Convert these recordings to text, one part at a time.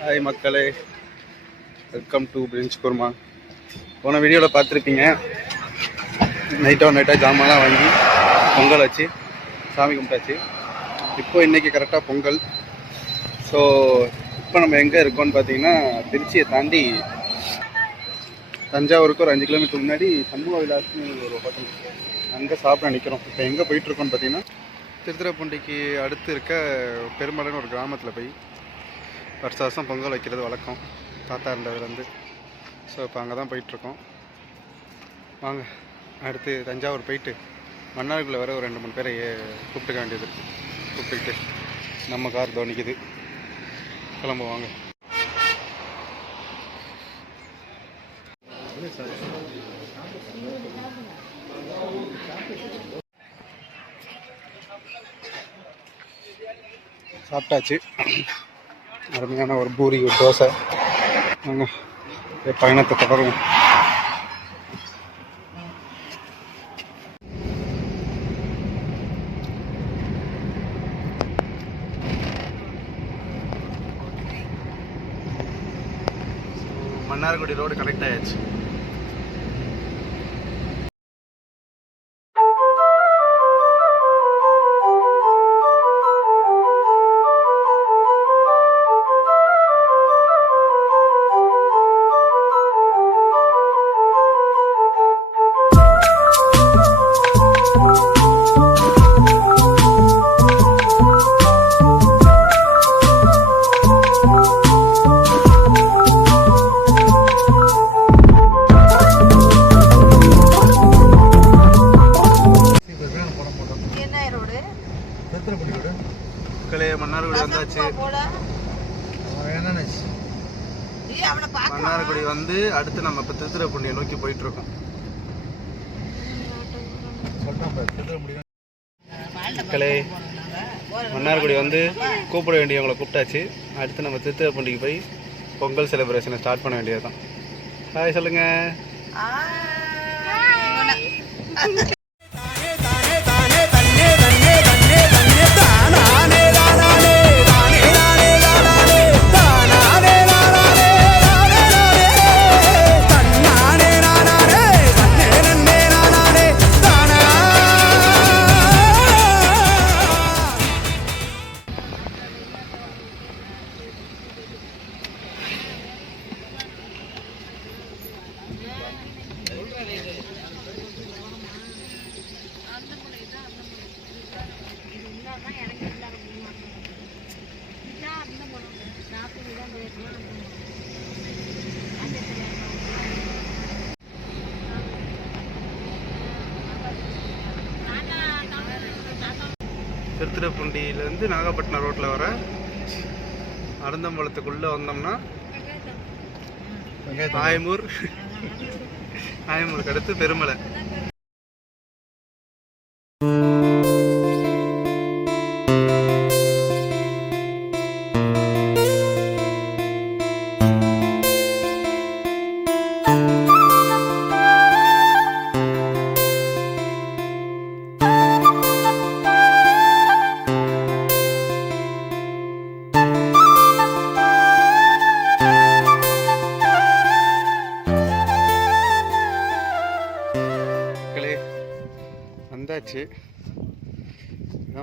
Hi மக்களே. Welcome to பிரிஞ்ச் kurma போன வீடியோவில் பார்த்துருப்பீங்க. நைட்டாக நைட்டாக ஜாமான்லாம் வாங்கி பொங்கல் வச்சு சாமி கும்பிட்டாச்சு. இப்போ இன்றைக்கி கரெக்டாக பொங்கல். ஸோ இப்போ நம்ம எங்கே இருக்கோம்னு பார்த்தீங்கன்னா திருச்சியை தாண்டி தஞ்சாவூருக்கு ஒரு அஞ்சு கிலோமீட்டர் முன்னாடி சண்முக விலாஸ்னு ஒரு ஹோட்டல் அங்கே சாப்பிட நிற்கிறோம் இப்போ எங்கே போயிட்டுருக்கோம்னு பார்த்தீங்கன்னா திருத்துறைப்பூண்டிக்கு அடுத்து இருக்க பெருமலைன்னு ஒரு கிராமத்தில் போய் வருஷ வருஷம் பொங்கல் வைக்கிறது வழக்கம். தாத்தா இருந்ததுலேருந்து. ஸோ இப்போ அங்கே தான் போயிட்டுருக்கோம். வாங்க அடுத்து தஞ்சாவூர் போயிட்டு மன்னார்குள்ளே வர ஒரு ரெண்டு மூணு பேரை கூப்பிட்டுக்க வேண்டியது கூப்பிட்டுக்கிட்டு நம்ம கார் தோணிக்குது கிளம்ப வாங்க. சாப்பிட்டாச்சு. அருமையான ஒரு பூரி ஒரு தோசை. நாங்கள் பயணத்தை தொடருவோம் மன்னார்குடி ரோடு கனெக்ட் ஆயாச்சு வந்து அடுத்து நம்ம இப்போ திருத்துறைப்பூண்டியை நோக்கி போயிட்டு இருக்கோம் மக்களே மன்னார்குடி வந்து கூப்பிட வேண்டியவங்களை கூப்பிட்டாச்சு. அடுத்து நம்ம திருத்துறைப்பூண்டிக்கு போய் பொங்கல் செலிப்ரேஷனை ஸ்டார்ட் பண்ண வேண்டியதுதான். ஹாய் சொல்லுங்க. திருத்துறைப்பூண்டியிலேருந்து நாகப்பட்டினம் ரோட்டில் வர அருந்தம்பலத்துக்குள்ளே வந்தோம்னா ஆயமூர் ஆயமூருக்கு அடுத்து பெருமலை.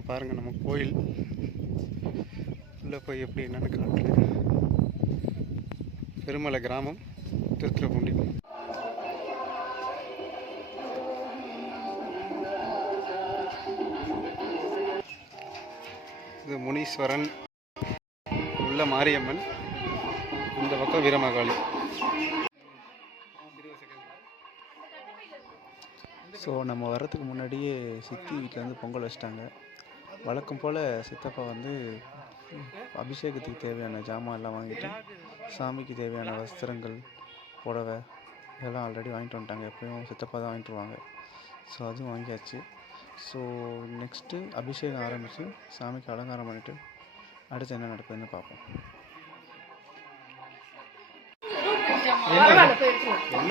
இதான் பாருங்கள் நம்ம கோயில். உள்ளே போய் எப்படி என்னென்னு காட்டுறேன் பெருமலை கிராமம் திருத்துறைப்பூண்டி இது முனீஸ்வரன் உள்ள மாரியம்மன் இந்த பக்கம் வீரமகாளி. ஸோ நம்ம வர்றதுக்கு முன்னாடியே சித்தி வீட்டில் வந்து பொங்கல் வச்சிட்டாங்க. வழக்கம் போல் சித்தப்பா வந்து அபிஷேகத்துக்கு தேவையான ஜாமான் எல்லாம் வாங்கிட்டு சாமிக்கு தேவையான வஸ்திரங்கள் புடவை இதெல்லாம் ஆல்ரெடி வாங்கிட்டு வந்துட்டாங்க. எப்பயும் சித்தப்பா தான் வாங்கிட்டு வருவாங்க. ஸோ அதுவும் வாங்கியாச்சு. ஸோ நெக்ஸ்ட்டு அபிஷேகம் ஆரம்பித்து சாமிக்கு அலங்காரம் பண்ணிவிட்டு அடுத்து என்ன நடக்குதுன்னு பார்ப்போம். என்ன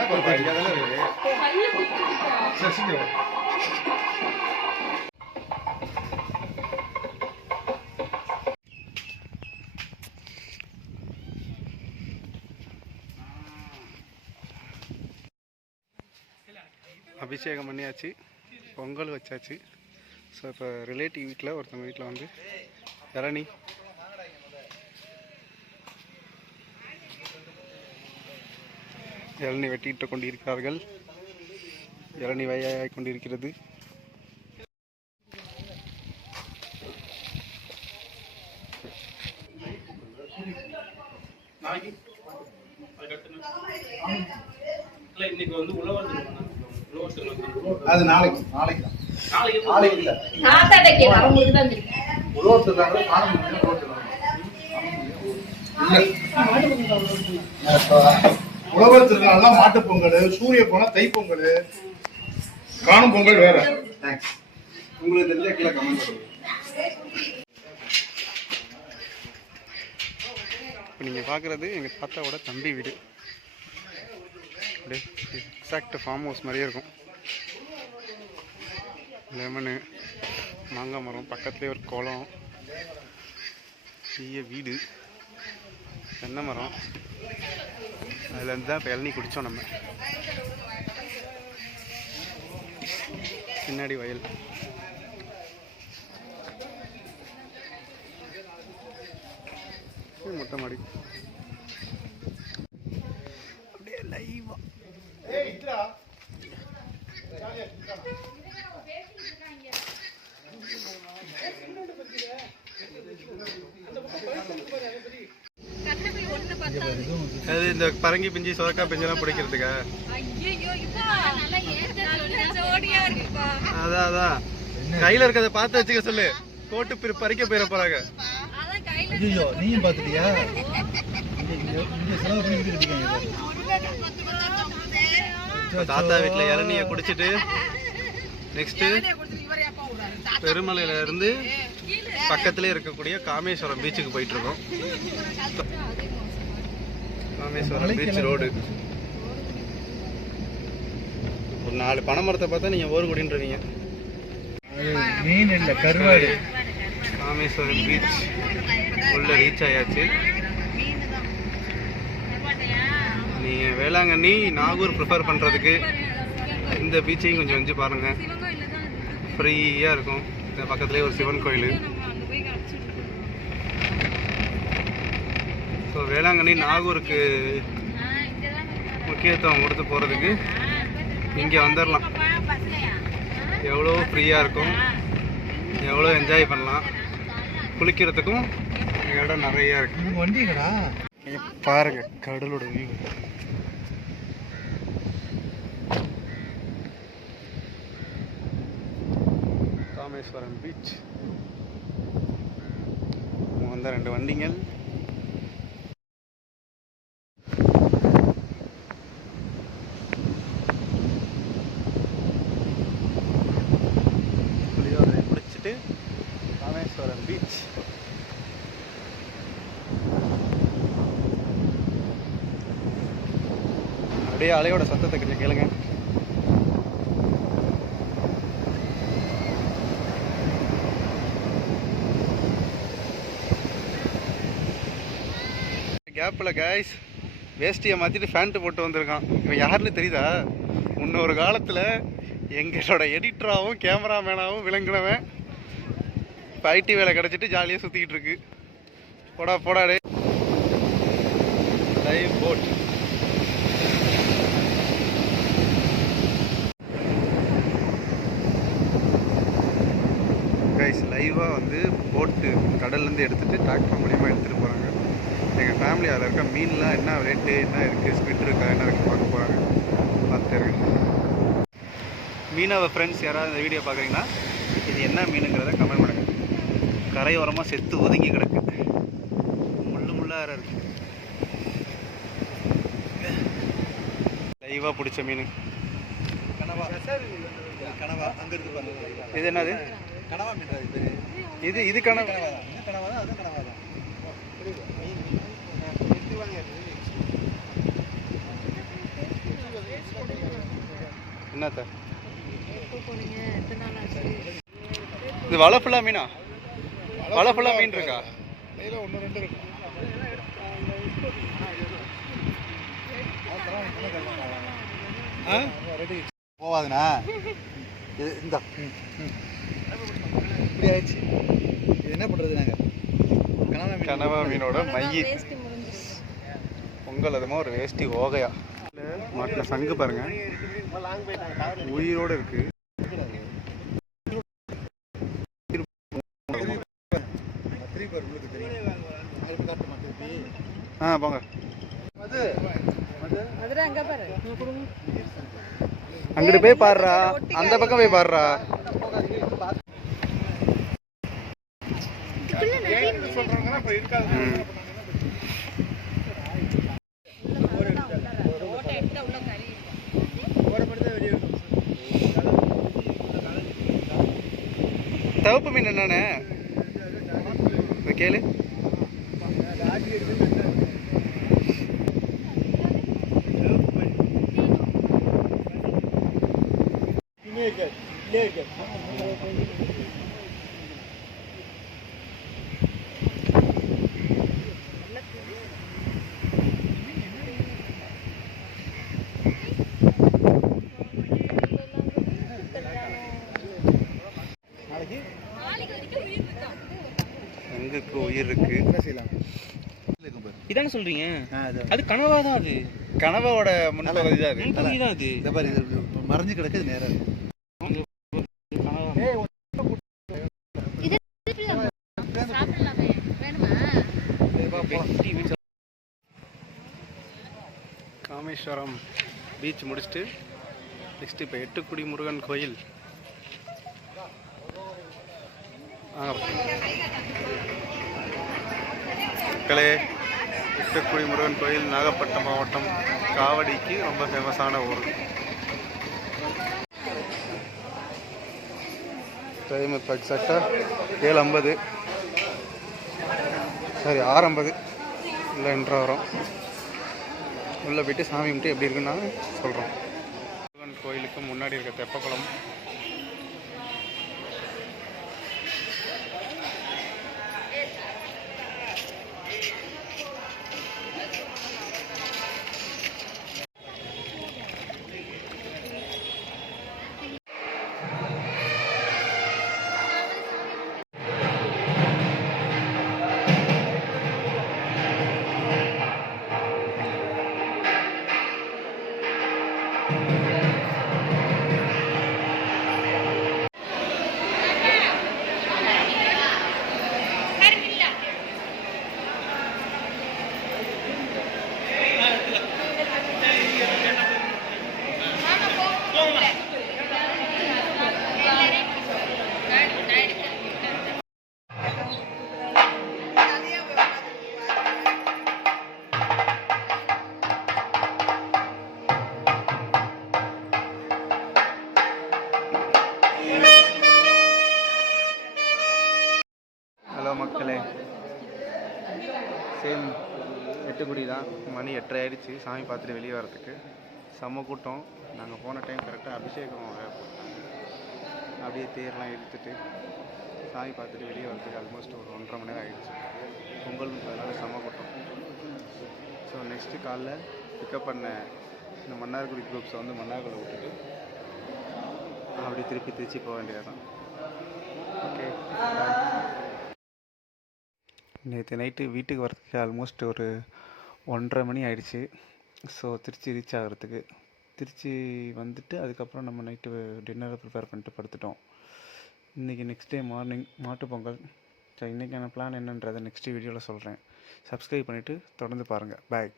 அபிஷேகம் பண்ணியாச்சு பொங்கல் வச்சாச்சு. ஸோ இப்போ ரிலேட்டிவ் வீட்டில் ஒருத்தவங்க வீட்டில் வந்து இளநி இளநி வெட்டிட்டு கொண்டிருக்கிறார்கள். இளநி வயாய் கொண்டிருக்கிறது. இன்னைக்கு வந்து உழவர் அது நாளைக்கு நாளைக்கு நாளைக்கு நாளைக்கு இல்ல. தாத்தாடைக்கு அவங்களுக்கு தான் உழவத்துக்காக. இல்ல. உழவர் திருநாள்லாம் மாட்டு பொங்கல் சூரிய பொங்கல் தை பொங்கல். காணும் பொங்கல் வேற. தேங்க்ஸ் உங்களுக்கு தெரிஞ்ச கீழே கமெண்ட் பண்ணுங்க. இப்போ நீங்கள் பார்க்குறது எங்கள் தாத்தாவோட தம்பி வீடு. அப்படியே எக்ஸாக்ட் ஃபார்ம் ஹவுஸ் மாதிரியே இருக்கும். லெமனு மாங்காய் மரம் பக்கத்துலேயே ஒரு குளம் பெரிய வீடு தென்னை மரம். அதுலேருந்து தான் இப்போ இளநீ குடித்தோம் நம்ம. பின்னாடி வயல். மொட்டை மாடி அப்படியே லைவா அது இந்த பரங்கி பிஞ்சி சுரக்கா பிஞ்செல்லாம் பிடிக்கிறதுக்கா? அதான் அதான். கையில இருக்கிறத பார்த்து வச்சுக்க சொல்லு. போட்டு பிற- பறிக்க போயிட போறாங்க. ஐயோ. நீயும் பாத்துட்டியா தாத்தா வீட்டுல இளநிய குடிச்சிட்டு நெக்ஸ்ட் பெருமலையில இருந்து பக்கத்துல இருக்கக்கூடிய காமேஸ்வரம் பீச்சுக்கு போயிட்டு இருக்கோம். காமேஸ்வரம் பீச் ரோடு ஒரு நாலு பனைமரத்தை பார்த்தா நீங்க ஓர் குடின்றீங்க. மீன் இல்ல கருவாடு. ராமேஸ்வரம் பீச் உள்ள ரீச் ஆயாச்சு. நீங்க வேளாங்கண்ணி நாகூர் ப்ரிஃபர் பண்றதுக்கு இந்த பீச்சையும் கொஞ்சம் வந்து பாருங்க. ஃப்ரீயா இருக்கும். இந்த பக்கத்துலேயே ஒரு சிவன் கோயில் ஸோ வேளாங்கண்ணி நாகூருக்கு முக்கியத்துவம் கொடுத்து போகிறதுக்கு இங்கே வந்துடலாம் எவ்வளோ ஃப்ரீயாக இருக்கும். எவ்வளோ என்ஜாய் பண்ணலாம். குளிக்கிறதுக்கும் இடம் நிறையா இருக்கு. வண்டிங்களா பாருங்க கடலோட வியூ ராமேஸ்வரம் பீச் வந்த ரெண்டு வண்டிங்கள் புளியோதரை குடிச்சிட்டு ராமேஸ்வரம் பீச் அப்படியே அலையோட சத்தத்தை கொஞ்சம் கேளுங்க. கேப்பில் கைஸ் வேஷ்டியை மாற்றிட்டு ஃபேண்ட்டு போட்டு வந்திருக்கான். இவன் யாருன்னு தெரியுதா? முன்னொரு காலத்தில் எங்களோட எடிட்டராகவும் கேமராமேனாகவும் விளங்கினவன். இப்போ ஐடி வேலை கிடச்சிட்டு ஜாலியாக சுற்றிக்கிட்டு இருக்கு. போடா போடாடே லைவ் போட் கைஸ் லைவாக வந்து போட்டு கடல்லேருந்து எடுத்துகிட்டு டிராக்டர் மூலியமாக எடுத்துகிட்டு போகிறாங்க எங்கள் ஃபேமிலி அதில் இருக்க மீன்லாம் என்ன ரேட்டு என்ன இருக்குது ஸ்பிட் இருக்கா என்ன இருக்குது பார்க்க போகிறாங்க பார்த்துட்டு இருக்கு மீனவ ஃப்ரெண்ட்ஸ் யாராவது இந்த வீடியோ பார்க்குறீங்கன்னா இது என்ன மீனுங்கிறத கமெண்ட் பண்ணுங்கள் கரையோரமாக செத்து ஒதுங்கி கிடக்கு. முள்ளு முள்ளாக இருக்கு. லைவாக பிடிச்ச மீன். கனவா. கனவா அங்கே இருக்கு பாருங்க இது என்னது? கனவா மீன் இது இது இது கனவு? கனவா தான் இது கனவா தான் அது கனவா தான் என்னத்த? இது வலை ஃபுல்லாக மீனா? வலை ஃபுல்லாக மீன் இருக்கா? கையில் ஒன்று ரெண்டு இருக்கும் ஆ? போவா ஆகுதுண்ணா இது இந்த இப்படி ஆயிடுச்சு இது என்ன பண்ணுறது நாங்கள் கனவா மீனோட மைய. பொங்கல் அதுமா ஒரு வேஷ்டி ஓகையா. மாட்டின சங்கு பாருங்க. உயிரோடு இருக்கு. ஆ போங்க. அங்கிட்டு போய் பாடுறா அந்த பக்கம் போய் பாடுறா சொல்றாங்கன்னா இப்ப இருக்காது ம். தவப்பு மீன் என்னண்ணே? கேளு. எங்குக்கு உயிர் இருக்கு என்ன செய்யலாம் இதானே சொல்றீங்க? அது கனவா தான் அது. கனவோட முன்பகுதி தான் அது. முன்பகுதி தான் அது. இந்த மாதிரி இது மறைஞ்சு கிடக்குது வேணுமா? காமேஸ்வரம் பீச் முடிச்சுட்டு நெக்ஸ்ட் இப்போ எட்டுக்குடி முருகன் கோயில். ஆ. மக்களே எட்டுக்குடி முருகன் கோயில் நாகப்பட்டினம் மாவட்டம் காவடிக்கு ரொம்ப ஃபேமஸான ஊர். டைம் இப்போ எக்ஸாக்டாக ஏழு ஐம்பது சரி ஆறு ஐம்பது இல்லை என்ற வரும். உள்ளே போயிட்டு சாமி கும்பிட்டு எப்படி இருக்குன்னா சொல்கிறோம் முருகன் கோயிலுக்கு முன்னாடி இருக்க தெப்பக்குளம் எட்டுக்குடி தான். மணி எட்டரை ஆயிடுச்சு சாமி பார்த்துட்டு வெளியே வரதுக்கு செம்ம கூட்டம். நாங்கள் போன டைம் கரெக்டாக அபிஷேகம் அப்படியே தேர்லாம் இழுத்துட்டு சாமி பார்த்துட்டு வெளியே வரதுக்கு ஆல்மோஸ்ட் ஒரு ஒன்றரை மணி நேரம் ஆகிடுச்சு பொங்கல் அதனால செம்ம கூட்டம். ஸோ நெக்ஸ்ட்டு காலைல பிக்கப் பண்ண இந்த மன்னார்குடி குரூப்ஸை வந்து மன்னார்குள்ள விட்டுட்டு அப்படி திருப்பி திருச்சி போக வேண்டியதுதான். ஓகே நேற்று நைட்டு வீட்டுக்கு வரதுக்கு ஆல்மோஸ்ட் ஒரு ஒன்றரை மணி ஆயிடுச்சு. ஸோ திருச்சி ரீச் ஆகிறதுக்கு. திருச்சி வந்துட்டு அதுக்கப்புறம் நம்ம நைட்டு டின்னரை ப்ரிப்பேர் பண்ணிட்டு படுத்துட்டோம். இன்றைக்கி next day morning Mattu Pongal so இன்றைக்கான பிளான் என்னன்றதை நெக்ஸ்ட் வீடியோவில் சொல்கிறேன் சப்ஸ்கிரைப் பண்ணிவிட்டு தொடர்ந்து பாருங்கள் பாய்